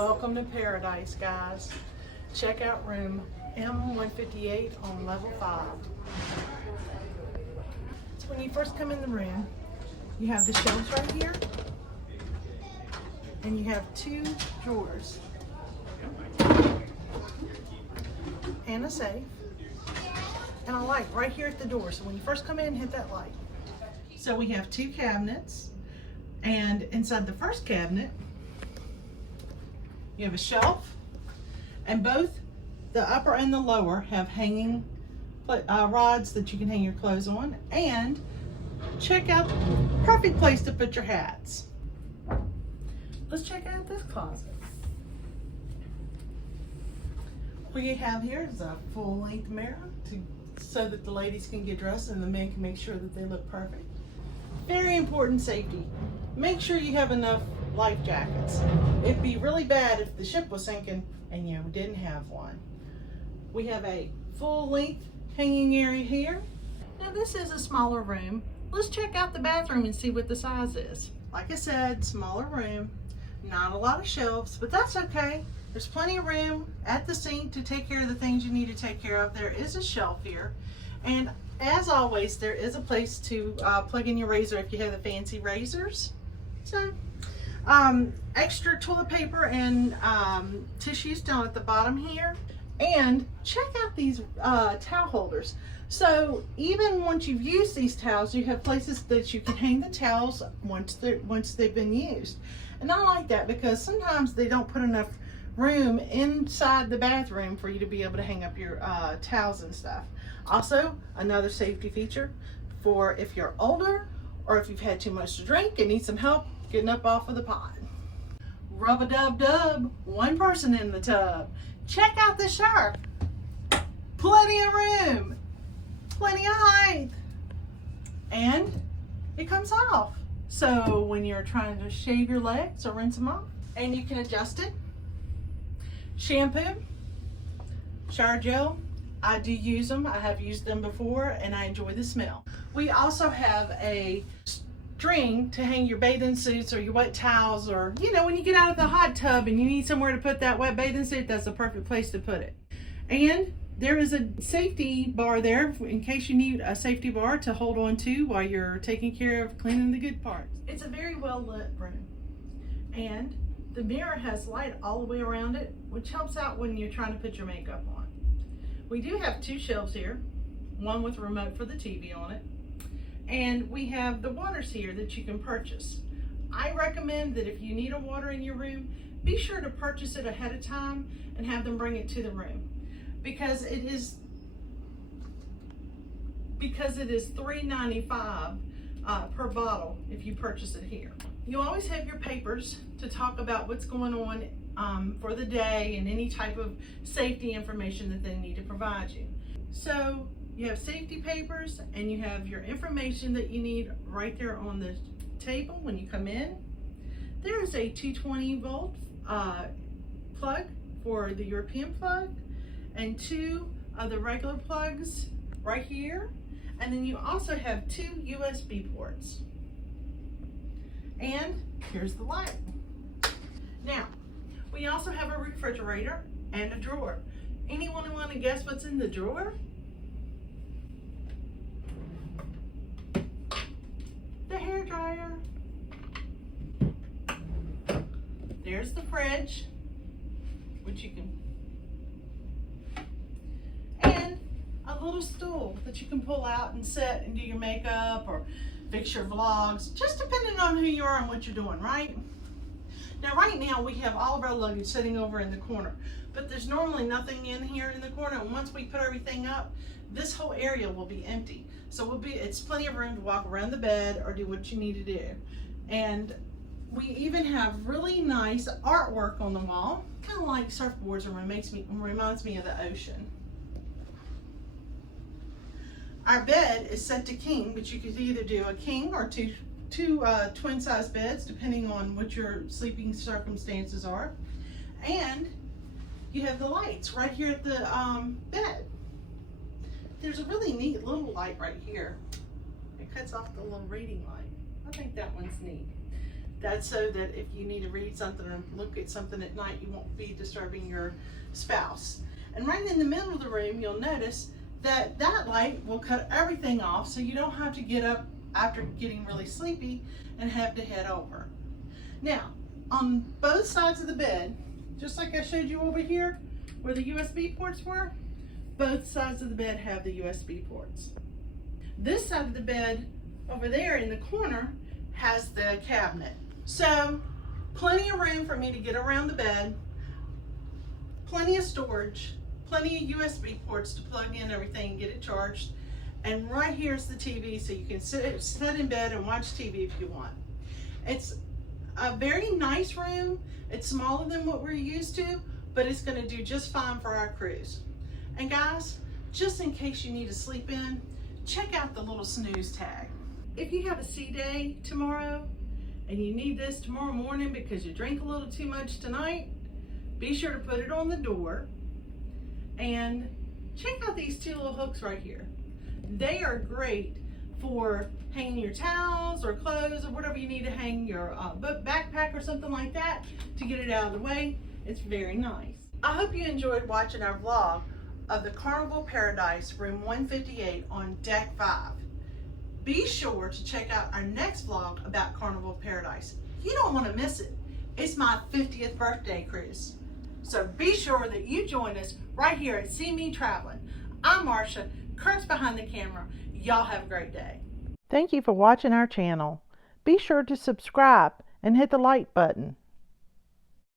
Welcome to Paradise, guys. Check out room M158 on level 5. So when you first come in the room, you have the shelves right here, and you have 2 drawers, and a safe, and a light right here at the door. So when you first come in, hit that light. So we have 2 cabinets, and inside the first cabinet, you have a shelf, and both the upper and the lower have hanging rods that you can hang your clothes on. And check out, perfect place to put your hats. Let's check out this closet. What you have here is a full-length mirror so that the ladies can get dressed and the men can make sure that they look perfect. Very important safety. Make sure you have enough life jackets. It'd be really bad if the ship was sinking and you didn't have one. We have a full-length hanging area here. Now this is a smaller room. Let's check out the bathroom and see what the size is. Like I said, smaller room, not a lot of shelves, but that's okay. There's plenty of room at the sink to take care of the things you need to take care of. There is a shelf here, and as always, there is a place to plug in your razor if you have the fancy razors. So, extra toilet paper and tissues down at the bottom here. And check out these towel holders. So even once you've used these towels, you have places that you can hang the towels once they've been used. And I like that because sometimes they don't put enough room inside the bathroom for you to be able to hang up your towels and stuff. Also, another safety feature for if you're older or if you've had too much to drink and need some help getting up off of the pot. Rub-a-dub-dub, 1 person in the tub. Check out the shower. Plenty of room, plenty of height, and it comes off. So when you're trying to shave your legs or rinse them off, and you can adjust it. Shampoo, shower gel, I do use them. I have used them before and I enjoy the smell. We also have a string to hang your bathing suits or your wet towels, or when you get out of the hot tub and you need somewhere to put that wet bathing suit, that's a perfect place to put it. And there is a safety bar there in case you need a safety bar to hold on to while you're taking care of cleaning the good parts. It's a very well lit room, and the mirror has light all the way around it, which helps out when you're trying to put your makeup on. We do have 2 shelves here, one with a remote for the TV on it, and we have the waters here that you can purchase. I recommend that if you need a water in your room, be sure to purchase it ahead of time and have them bring it to the room, because it is $3.95 per bottle if you purchase it here. You always have your papers to talk about what's going on for the day and any type of safety information that they need to provide you. So you have safety papers and you have your information that you need right there on the table when you come in. There is a 220 volt plug for the European plug and 2 of the regular plugs right here. And then you also have 2 USB ports. And here's the light. Now, we also have a refrigerator and a drawer. Anyone want to guess what's in the drawer? The hair dryer. There's the fridge, which you can, and a little stool that you can pull out and sit and do your makeup or fix your vlogs, just depending on who you are and what you're doing, right? Now, right now, we have all of our luggage sitting over in the corner, but there's normally nothing in here in the corner, and once we put everything up, this whole area will be empty. So it's plenty of room to walk around the bed or do what you need to do. And we even have really nice artwork on the wall, kind of like surfboards, and reminds me of the ocean. Our bed is set to king, but you could either do a king or two twin size beds, depending on what your sleeping circumstances are. And you have the lights right here at the bed. There's a really neat little light right here. It cuts off the little reading light. I think that one's neat. That's so that if you need to read something or look at something at night, you won't be disturbing your spouse. And right in the middle of the room, you'll notice that that light will cut everything off, so you don't have to get up after getting really sleepy and have to head over. Now, on both sides of the bed, just like I showed you over here where the USB ports were, both sides of the bed have the USB ports. This side of the bed over there in the corner has the cabinet. So plenty of room for me to get around the bed, plenty of storage, plenty of USB ports to plug in everything and get it charged. And right here's the TV, so you can sit in bed and watch TV if you want. It's a very nice room. It's smaller than what we're used to, but it's going to do just fine for our cruise. And guys, just in case you need to sleep in, check out the little snooze tag. If you have a sea day tomorrow and you need this tomorrow morning because you drank a little too much tonight, be sure to put it on the door. And check out these two little hooks right here. They are great for hanging your towels or clothes or whatever you need to hang your backpack or something like that to get it out of the way. It's very nice. I hope you enjoyed watching our vlog of the Carnival Paradise room 158 on deck 5. Be sure to check out our next vlog about Carnival Paradise. You don't want to miss it. It's my 50th birthday cruise. So be sure that you join us right here at See Me Traveling. I'm Marcia, Kurt's behind the camera. Y'all have a great day. Thank you for watching our channel. Be sure to subscribe and hit the like button.